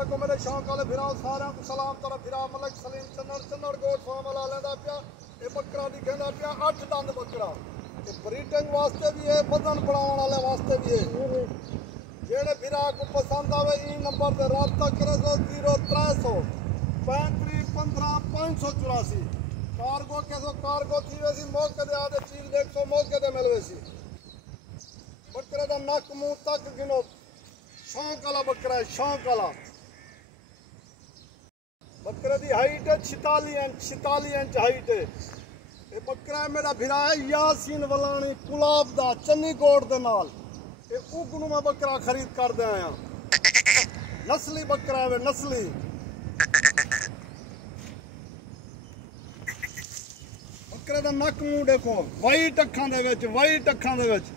सारे को मेरे शौक वाले फिराओ सारे को सलाम तेरा फिरा मलक सलीम चन्नड़ गोट फार्म वाला लेंदा पिया ये बकरा दिखेंदा पिया 8 दंद बकरा ये ब्रीडिंग वास्ते भी है वजन बढ़ाने वाले वास्ते भी है जेड़े फिरा को पसंद आवे ई नंबर पे राब्ता करे 0300 35 15 584 कार्गो कैसो कार्गो थी वैसी मौके दे आदे चीज देखो मौके दे मिलवे सी बकरे दा नक मुंह तक गिनो शौक वाला बकरा है शौक वाला बकरे की हाइट है 46 इंच हाइट है ये बकरा मेरा भिरा है यासीन वलानी गुलाब दा चन्नी कोट दे नाल ये उगनू मैं बकरा खरीद कर दे आया नस्ली बकरा है नस्ली बकरे दा नक मुंह देखो वाइट अखां दे विच